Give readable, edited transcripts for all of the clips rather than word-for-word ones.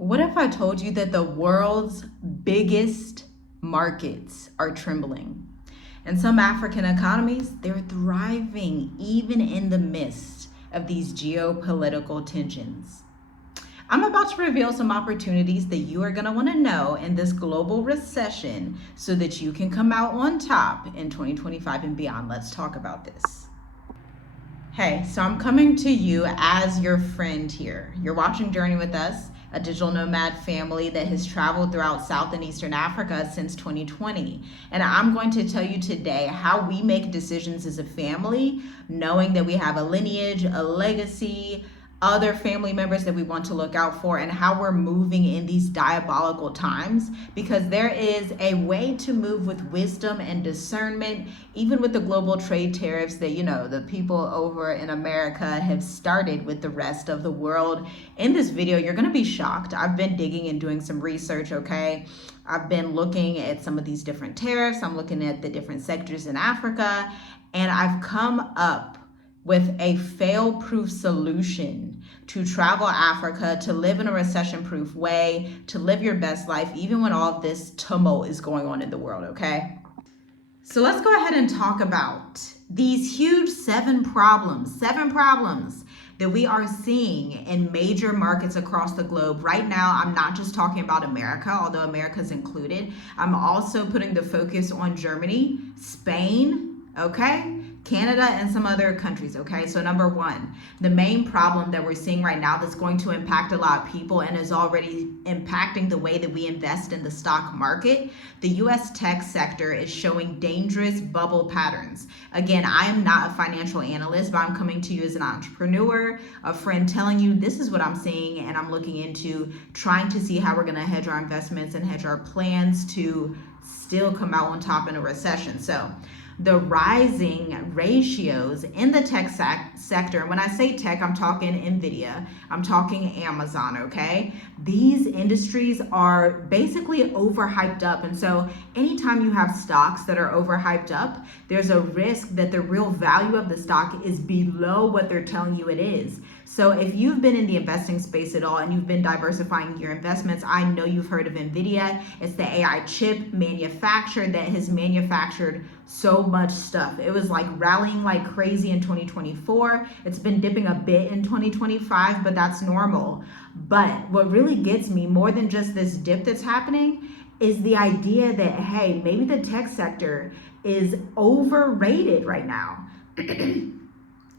What if I told you that the world's biggest markets are trembling? And some African economies, they're thriving even in the midst of these geopolitical tensions. I'm about to reveal some opportunities that you are going to want to know in this global recession so that you can come out on top in 2025 and beyond. Let's talk about this. Hey, so I'm coming to you as your friend here. You're watching Journey with Us, a digital nomad family that has traveled throughout South and Eastern Africa since 2020. And I'm going to tell you today how we make decisions as a family, knowing that we have a lineage, a legacy, other family members that we want to look out for, and how we're moving in these diabolical times, because there is a way to move with wisdom and discernment, even with the global trade tariffs that, the people over in America have started with the rest of the world. In this video, you're going to be shocked. I've been digging and doing some research, okay? I've been looking at some of these different tariffs. I'm looking at the different sectors in Africa, and I've come up with a fail-proof solution to travel Africa, to live in a recession-proof way, to live your best life, even when all of this tumult is going on in the world, okay? So let's go ahead and talk about these huge seven problems that we are seeing in major markets across the globe. Right now, I'm not just talking about America, although America's included. I'm also putting the focus on Germany, Spain, okay? Canada, and some other countries, okay? So number one, the main problem that we're seeing right now that's going to impact a lot of people and is already impacting the way that we invest in the stock market, the US tech sector is showing dangerous bubble patterns. Again, I am not a financial analyst, but I'm coming to you as an entrepreneur, a friend telling you this is what I'm seeing, and I'm looking into trying to see how we're gonna hedge our investments and hedge our plans to still come out on top in a recession. So the rising ratios in the tech sector. When I say tech, I'm talking NVIDIA, I'm talking Amazon, okay? These industries are basically overhyped up. And so anytime you have stocks that are overhyped up, there's a risk that the real value of the stock is below what they're telling you it is. So if you've been in the investing space at all and you've been diversifying your investments, I know you've heard of NVIDIA. It's the AI chip manufacturer that has manufactured so much stuff. It was like rallying like crazy in 2024. It's been dipping a bit in 2025, but that's normal. But what really gets me more than just this dip that's happening is the idea that, hey, maybe the tech sector is overrated right now.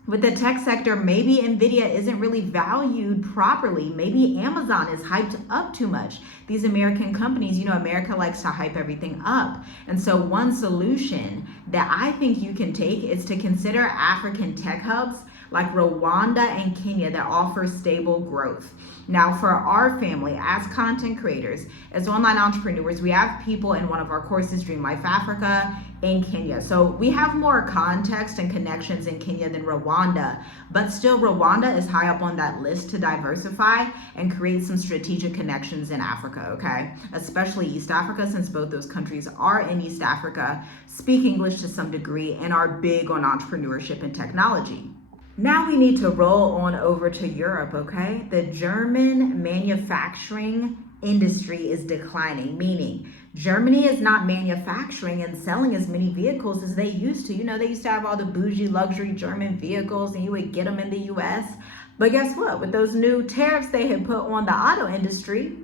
With the tech sector, maybe NVIDIA isn't really valued properly. Maybe Amazon is hyped up too much. These American companies, America likes to hype everything up. And so one solution that I think you can take is to consider African tech hubs like Rwanda and Kenya that offer stable growth. Now, for our family, as content creators, as online entrepreneurs, we have people in one of our courses, Dream Life Africa, in Kenya. So we have more context and connections in Kenya than Rwanda, but still Rwanda is high up on that list to diversify and create some strategic connections in Africa, okay? Especially East Africa, since both those countries are in East Africa, speak English to some degree, and are big on entrepreneurship and technology. Now we need to roll on over to Europe, okay? The German manufacturing industry is declining, meaning Germany is not manufacturing and selling as many vehicles as they used to. They used to have all the bougie luxury German vehicles and you would get them in the US. But guess what? With those new tariffs they had put on the auto industry,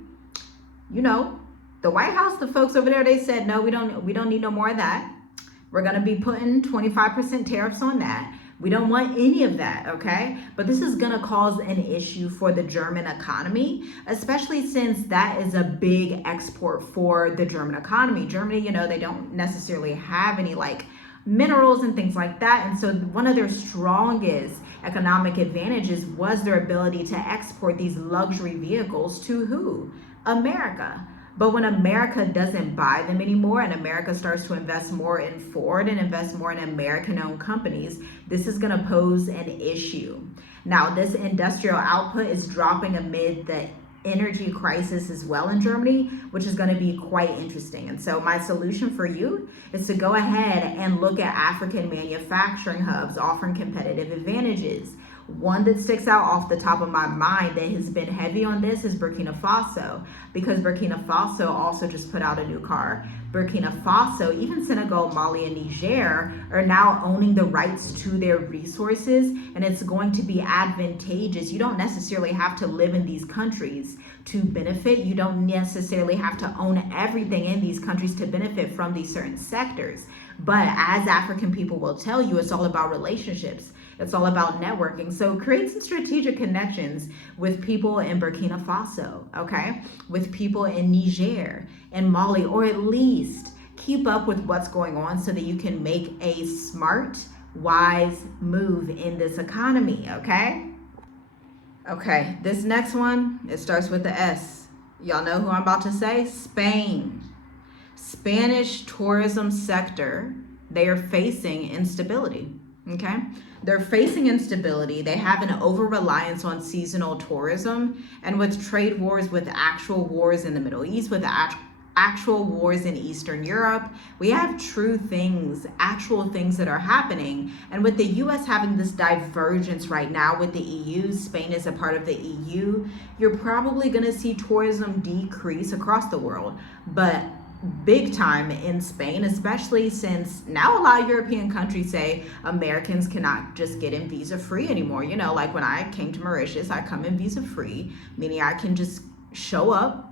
the White House, the folks over there, they said, no, we don't need no more of that. We're gonna be putting 25% tariffs on that. We don't want any of that, okay? But this is gonna cause an issue for the German economy, especially since that is a big export for the German economy. Germany, they don't necessarily have any minerals and things like that. And so one of their strongest economic advantages was their ability to export these luxury vehicles to who? America. But when America doesn't buy them anymore and America starts to invest more in Ford and invest more in American-owned companies, this is going to pose an issue. Now, this industrial output is dropping amid the energy crisis as well in Germany, which is going to be quite interesting. And so my solution for you is to go ahead and look at African manufacturing hubs offering competitive advantages. One that sticks out off the top of my mind that has been heavy on this is Burkina Faso, because Burkina Faso also just put out a new car. Burkina Faso, even Senegal, Mali, and Niger are now owning the rights to their resources, and it's going to be advantageous. You don't necessarily have to live in these countries to benefit. You don't necessarily have to own everything in these countries to benefit from these certain sectors. But as African people will tell you, it's all about relationships. It's all about networking. So create some strategic connections with people in Burkina Faso, okay? With people in Niger and Mali, or at least keep up with what's going on so that you can make a smart, wise move in this economy, okay? Okay, this next one, it starts with the S. Y'all know who I'm about to say? Spain. Spanish tourism sector, they are facing instability, okay? They're facing instability. They have an over-reliance on seasonal tourism, and with trade wars, with actual wars in the Middle East, with actual wars in Eastern Europe, we have true things, actual things that are happening. And with the US having this divergence right now with the EU, Spain is a part of the EU, you're probably gonna see tourism decrease across the world, but big time in Spain, especially since now a lot of European countries say Americans cannot just get in visa free anymore. You know, like when I came to Mauritius, I come in visa free, meaning I can just show up,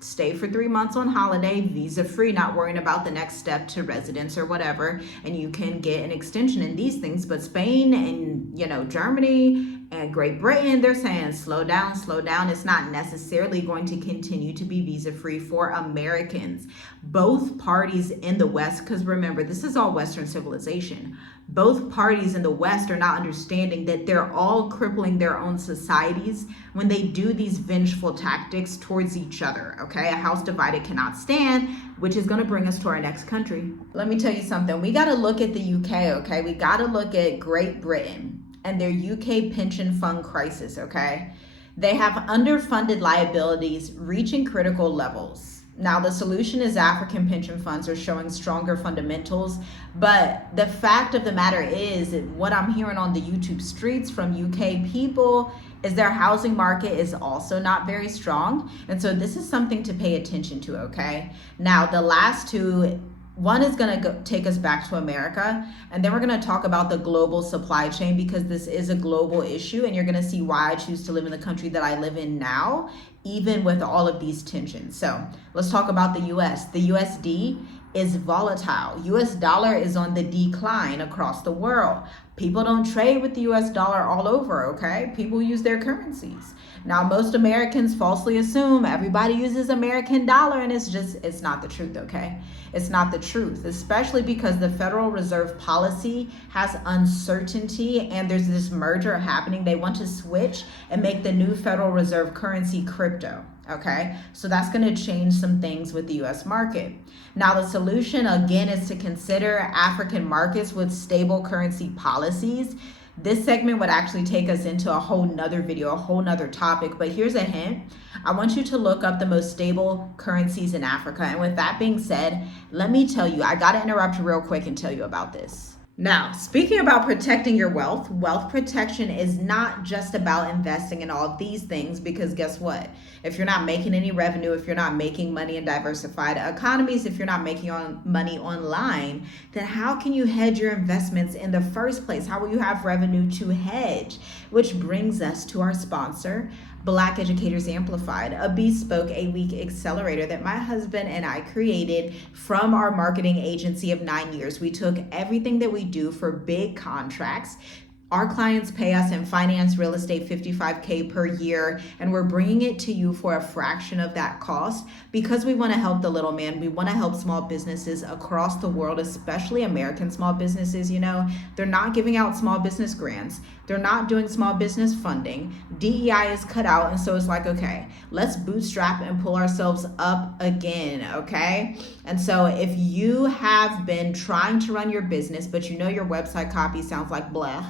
stay for 3 months on holiday, visa free, not worrying about the next step to residence or whatever, and you can get an extension in these things. But Spain and, you know, Germany and Great Britain, they're saying slow down, slow down. It's not necessarily going to continue to be visa free for Americans. Both parties in the West, because remember, this is all Western civilization. Both parties in the West are not understanding that they're all crippling their own societies when they do these vengeful tactics towards each other, okay? A house divided cannot stand, which is gonna bring us to our next country. Let me tell you something. We gotta look at the UK, okay? We gotta look at Great Britain and their UK pension fund crisis, okay? They have underfunded liabilities reaching critical levels. Now, the solution is African pension funds are showing stronger fundamentals, but the fact of the matter is that what I'm hearing on the YouTube streets from UK people is their housing market is also not very strong. And so this is something to pay attention to, okay? Now, the last two, one is going to take us back to America, and then we're going to talk about the global supply chain, because this is a global issue, and you're going to see why I choose to live in the country that I live in now, even with all of these tensions. So let's talk about the US. The USD is volatile. US dollar is on the decline across the world. People don't trade with the US dollar all over, okay? People use their currencies. Now, most Americans falsely assume everybody uses American dollar, and it's not the truth, okay? It's not the truth, especially because the Federal Reserve policy has uncertainty, and there's this merger happening. They want to switch and make the new Federal Reserve currency crypto, okay? So that's going to change some things with the US market. Now, the solution, again, is to consider African markets with stable currency policies. This segment would actually take us into a whole nother video, a whole nother topic, but here's a hint. I want you to look up the most stable currencies in Africa. And with that being said, let me tell you, I gotta interrupt you real quick and tell you about this. Now, speaking about protecting your wealth, wealth protection is not just about investing in all of these things, because guess what? If you're not making any revenue, if you're not making money in diversified economies, if you're not making money online, then how can you hedge your investments in the first place? How will you have revenue to hedge? Which brings us to our sponsor, Black Educators Amplified, a bespoke 8-week accelerator that my husband and I created from our marketing agency of 9 years. We took everything that we do for big contracts. Our clients pay us in finance, real estate, $55K per year, and we're bringing it to you for a fraction of that cost because we want to help the little man. We want to help small businesses across the world, especially American small businesses. You know, they're not giving out small business grants. They're not doing small business funding. DEI is cut out, and so it's like, okay, let's bootstrap and pull ourselves up again, okay? And so if you have been trying to run your business, but you know your website copy sounds like bleh,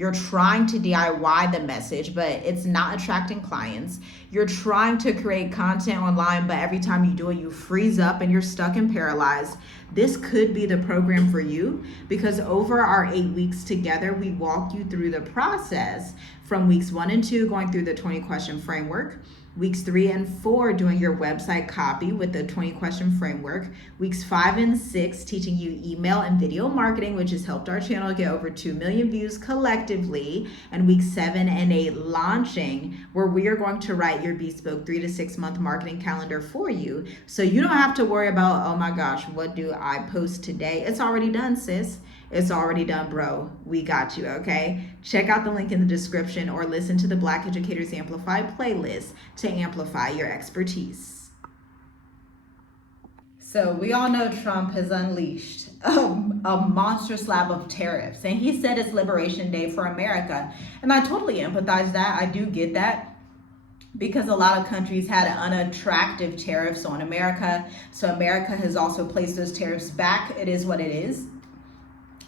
You're trying to DIY the message, but it's not attracting clients. You're trying to create content online, but every time you do it, you freeze up and you're stuck and paralyzed. This could be the program for you, because over our 8 weeks together, we walk you through the process from weeks 1 and 2, going through the 20 question framework. Weeks 3 and 4, doing your website copy with the 20 question framework. Weeks 5 and 6, teaching you email and video marketing, which has helped our channel get over 2 million views collectively. And week 7 and 8, launching, where we are going to write your bespoke 3 to 6 month marketing calendar for you. So you don't have to worry about, oh my gosh, what do I post today? It's already done, sis. It's already done, bro. We got you, okay? Check out the link in the description or listen to the Black Educators Amplified playlist to amplify your expertise. So we all know Trump has unleashed a monster slab of tariffs, and he said it's Liberation Day for America. And I totally empathize that. I do get that, because a lot of countries had unattractive tariffs on America. So America has also placed those tariffs back. It is what it is.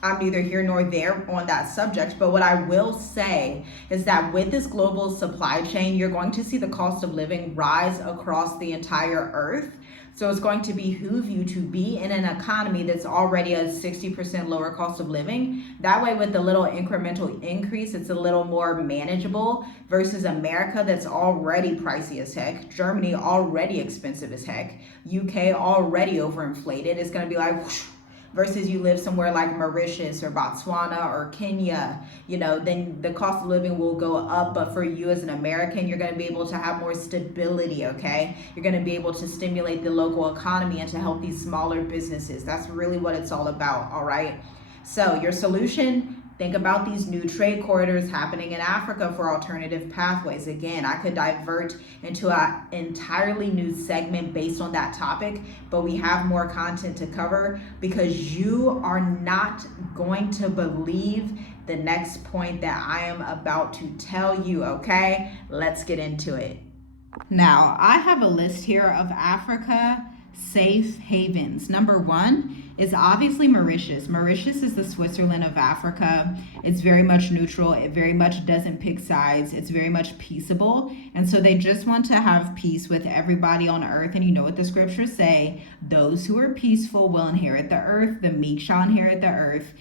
I'm neither here nor there on that subject, but what I will say is that with this global supply chain, you're going to see the cost of living rise across the entire earth. So it's going to behoove you to be in an economy that's already a 60% lower cost of living. That way, with the little incremental increase, it's a little more manageable versus America that's already pricey as heck. Germany already expensive as heck. UK already overinflated. It's going to be like whoosh, versus you live somewhere like Mauritius or Botswana or Kenya, then the cost of living will go up. But for you as an American, you're going to be able to have more stability, okay? You're going to be able to stimulate the local economy and to help these smaller businesses. That's really what it's all about, all right? So your solution, think about these new trade corridors happening in Africa for alternative pathways. Again, I could divert into an entirely new segment based on that topic, but we have more content to cover, because you are not going to believe the next point that I am about to tell you, okay? Let's get into it. Now, I have a list here of Africa safe havens. Number 1 is obviously Mauritius. Mauritius is the Switzerland of Africa. It's very much neutral. It very much doesn't pick sides. It's very much peaceable. And so they just want to have peace with everybody on earth. And you know what the scriptures say, those who are peaceful will inherit the earth. The meek shall inherit the earth.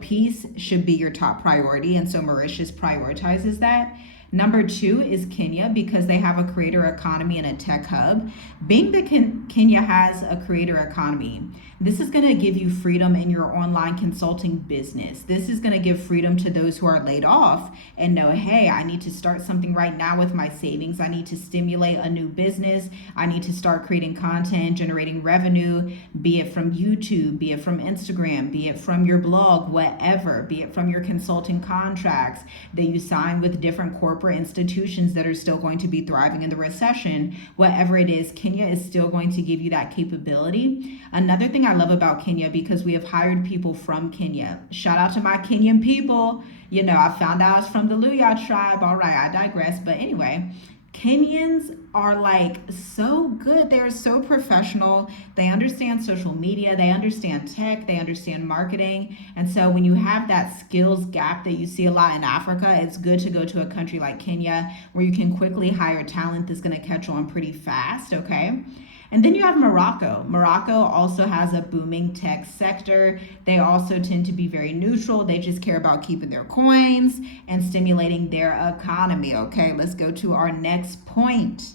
Peace should be your top priority. And so Mauritius prioritizes that. Number 2 is Kenya, because they have a creator economy and a tech hub. Being that Kenya has a creator economy, this is going to give you freedom in your online consulting business. This is going to give freedom to those who are laid off and know, hey, I need to start something right now with my savings. I need to stimulate a new business. I need to start creating content, generating revenue, be it from YouTube, be it from Instagram, be it from your blog, whatever, be it from your consulting contracts that you sign with different corporate institutions that are still going to be thriving in the recession. Whatever it is, Kenya is still going to give you that capability. Another thing I love about Kenya, because we have hired people from Kenya. Shout out to my Kenyan people. I found out I was from the Luya tribe. All right, I digress. But anyway, Kenyans are so good. They're so professional. They understand social media. They understand tech. They understand marketing. And so when you have that skills gap that you see a lot in Africa, it's good to go to a country like Kenya, where you can quickly hire talent that's going to catch on pretty fast, okay? And then you have Morocco. Morocco also has a booming tech sector. They also tend to be very neutral. They just care about keeping their coins and stimulating their economy. Okay, let's go to our next point.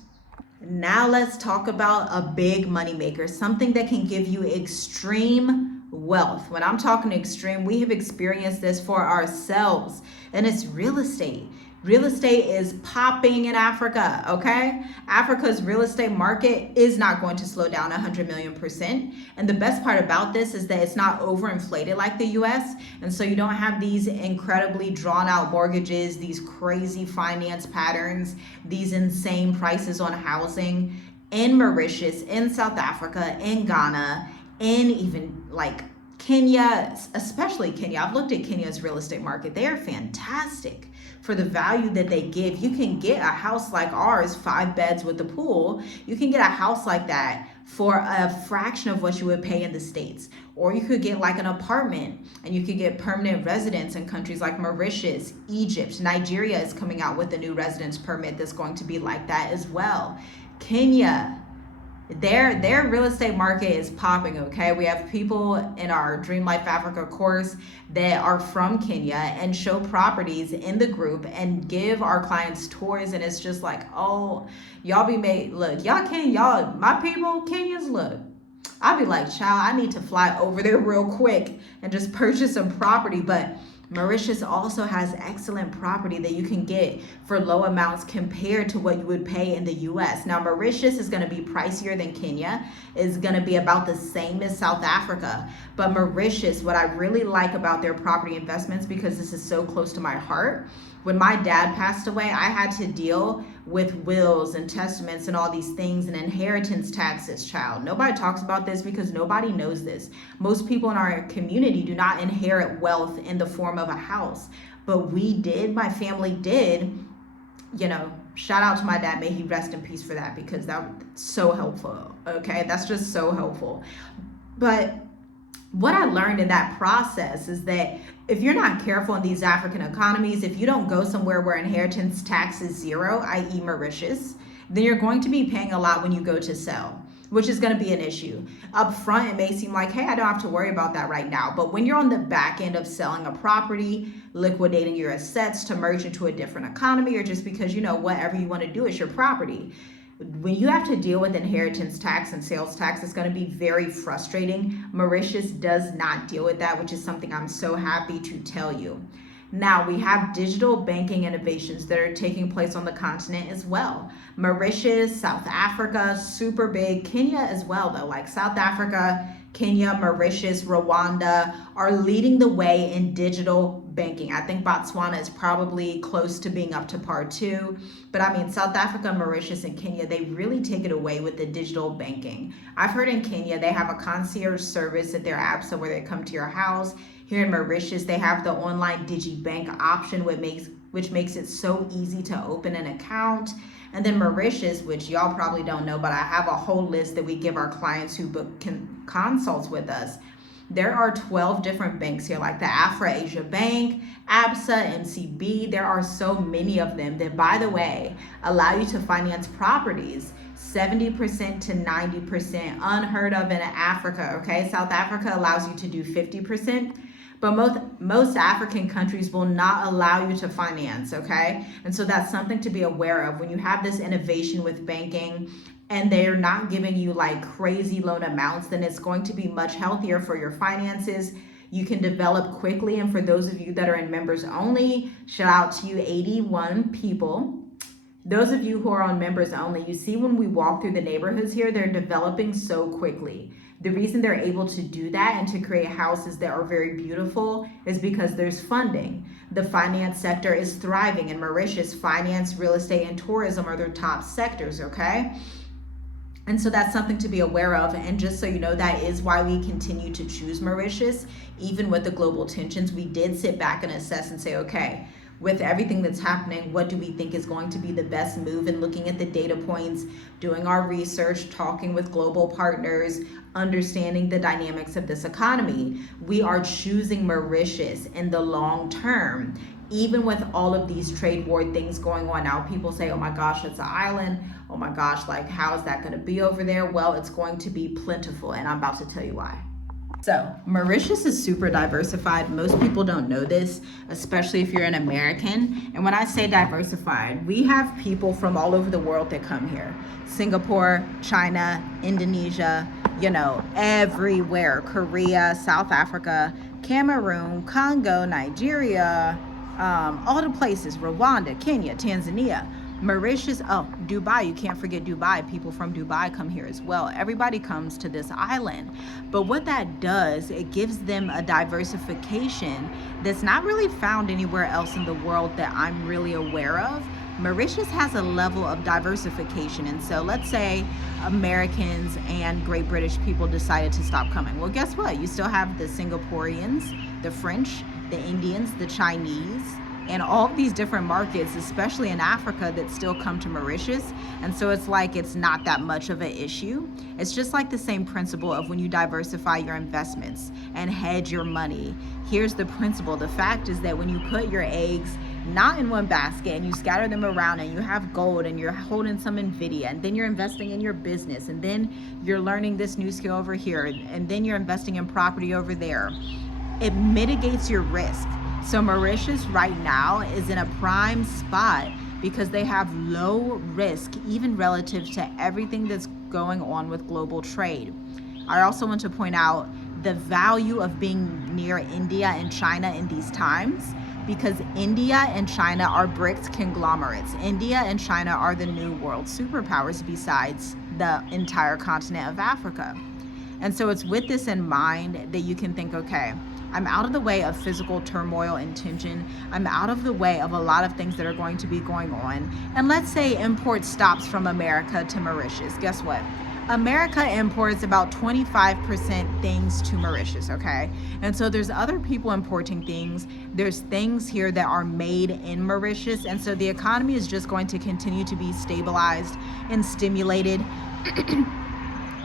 Now let's talk about a big moneymaker, something that can give you extreme wealth. When I'm talking extreme, we have experienced this for ourselves, and it's real estate. Real estate is popping in Africa, okay? Africa's real estate market is not going to slow down 100 million%. And the best part about this is that it's not overinflated like the US. And so you don't have these incredibly drawn out mortgages, these crazy finance patterns, these insane prices on housing in Mauritius, in South Africa, in Ghana, in even Kenya, especially Kenya. I've looked at Kenya's real estate market. They are fantastic. for the value that they give. You can get a house like ours, 5 beds with a pool. You can get a house like that for a fraction of what you would pay in the States. Or you could get like an apartment, and you could get permanent residence in countries like Mauritius, Egypt. Nigeria is coming out with a new residence permit that's going to be like that as well. Kenya, their real estate market is popping. Okay, we have people in our Dream Life Africa course that are from Kenya and show properties in the group and give our clients tours, and it's just like, oh, y'all be made, look, y'all my people, Kenyans, look, I'd be like, child, I need to fly over there real quick and just purchase some property. But Mauritius also has excellent property that you can get for low amounts compared to what you would pay in the US. Now, Mauritius is going to be pricier than Kenya. It's going to be about the same as South Africa. But Mauritius, what I really like about their property investments, because this is so close to my heart, when my dad passed away, I had to deal with wills and testaments and all these things and inheritance taxes, child. Nobody talks about this because nobody knows this. Most people in our community do not inherit wealth in the form of a house. But we did, my family did. You know, shout out to my dad, may he rest in peace for that, because that's so helpful. Okay, that's just so helpful. But what I learned in that process is that if you're not careful in these African economies, if you don't go somewhere where inheritance tax is zero, i.e. Mauritius, then you're going to be paying a lot when you go to sell, which is going to be an issue. Up front, it may seem like, hey, I don't have to worry about that right now. But when you're on the back end of selling a property, liquidating your assets to merge into a different economy, or just because, you know, whatever you want to do is your property, when you have to deal with inheritance tax and sales tax, it's going to be very frustrating. Mauritius does not deal with that, which is something I'm so happy to tell you. Now, we have digital banking innovations that are taking place on the continent as well. Mauritius, South Africa, super big. Kenya as well, though. Like South Africa, Kenya, Mauritius, Rwanda are leading the way in digital banking. I think Botswana is probably close to being up to par too. But I mean, South Africa, Mauritius, and Kenya, they really take it away with the digital banking. I've heard in Kenya, they have a concierge service at their app, so where they come to your house. Here in Mauritius, they have the online digibank option, which makes it so easy to open an account. And then Mauritius, which y'all probably don't know, but I have a whole list that we give our clients who book consults with us. There are 12 different banks here, like the Afro-Asia Bank, ABSA, MCB. There are so many of them that, by the way, allow you to finance properties 70% to 90%, unheard of in Africa, okay? South Africa allows you to do 50%. But most African countries will not allow you to finance, okay? And so that's something to be aware of. When you have this innovation with banking and they're not giving you like crazy loan amounts, then it's going to be much healthier for your finances. You can develop quickly. And for those of you that are in members only, shout out to you, 81 people. Those of you who are on members only, you see when we walk through the neighborhoods here, they're developing so quickly. The reason they're able to do that and to create houses that are very beautiful is because there's funding. The finance sector is thriving. In Mauritius, finance, real estate, and tourism are their top sectors, okay? And so that's something to be aware of. And just so you know, that is why we continue to choose Mauritius. Even with the global tensions, we did sit back and assess and say, okay, with everything that's happening, what do we think is going to be the best move? And looking at the data points, doing our research, talking with global partners, understanding the dynamics of this economy, we are choosing Mauritius in the long term. Even with all of these trade war things going on now, people say, oh my gosh, it's an island. Oh my gosh, like how is that going to be over there? Well, it's going to be plentiful, and I'm about to tell you why. So Mauritius is super diversified. Most people don't know this, especially if you're an American. And when I say diversified, we have people from all over the world that come here. Singapore, China, Indonesia, you know, everywhere. Korea, South Africa, Cameroon, Congo, Nigeria, all the places, Rwanda, Kenya, Tanzania. Mauritius, oh, Dubai, you can't forget Dubai. People from Dubai come here as well. Everybody comes to this island. But what that does, it gives them a diversification that's not really found anywhere else in the world that I'm really aware of. Mauritius has a level of diversification. And so let's say Americans and Great British people decided to stop coming. Well, guess what? You still have the Singaporeans, the French, the Indians, the Chinese, and all of these different markets, especially in Africa, that still come to Mauritius. And so it's like it's not that much of an issue. It's just like the same principle of when you diversify your investments and hedge your money. Here's the principle. The fact is that when you put your eggs not in one basket and you scatter them around, and you have gold and you're holding some Nvidia, and then you're investing in your business, and then you're learning this new skill over here, and then you're investing in property over there, it mitigates your risk. So Mauritius right now is in a prime spot because they have low risk, even relative to everything that's going on with global trade. I also want to point out the value of being near India and China in these times, because India and China are BRICS conglomerates. India and China are the new world superpowers besides the entire continent of Africa. And so it's with this in mind that you can think, okay, I'm out of the way of physical turmoil and tension. I'm out of the way of a lot of things that are going to be going on. And let's say import stops from America to Mauritius. Guess what? America imports about 25% things to Mauritius, okay? And so there's other people importing things. There's things here that are made in Mauritius. And so the economy is just going to continue to be stabilized and stimulated.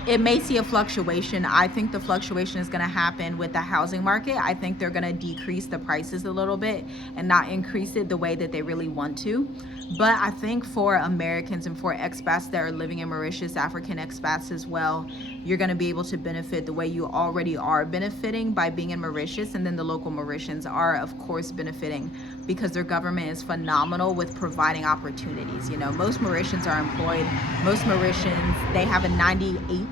It may see a fluctuation. I think the fluctuation is going to happen with the housing market. I think they're going to decrease the prices a little bit and not increase it the way that they really want to. But I think for Americans and for expats that are living in Mauritius, African expats as well, you're going to be able to benefit the way you already are benefiting by being in Mauritius. And then the local Mauritians are, of course, benefiting because their government is phenomenal with providing opportunities. You know, most Mauritians are employed. Most Mauritians, they have a 98%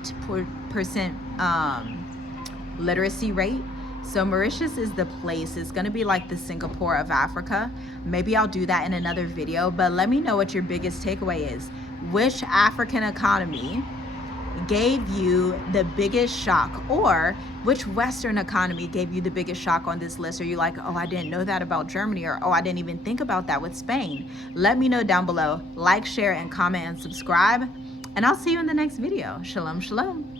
literacy rate. So Mauritius is the place. It's going to be like the Singapore of Africa. Maybe I'll do that in another video, but let me know what your biggest takeaway is. Which African economy gave you the biggest shock, or which Western economy gave you the biggest shock on this list? Are you like, oh, I didn't know that about Germany, or oh, I didn't even think about that with Spain? Let me know down below. Like, share, and comment, and subscribe, and I'll see you in the next video. Shalom, shalom.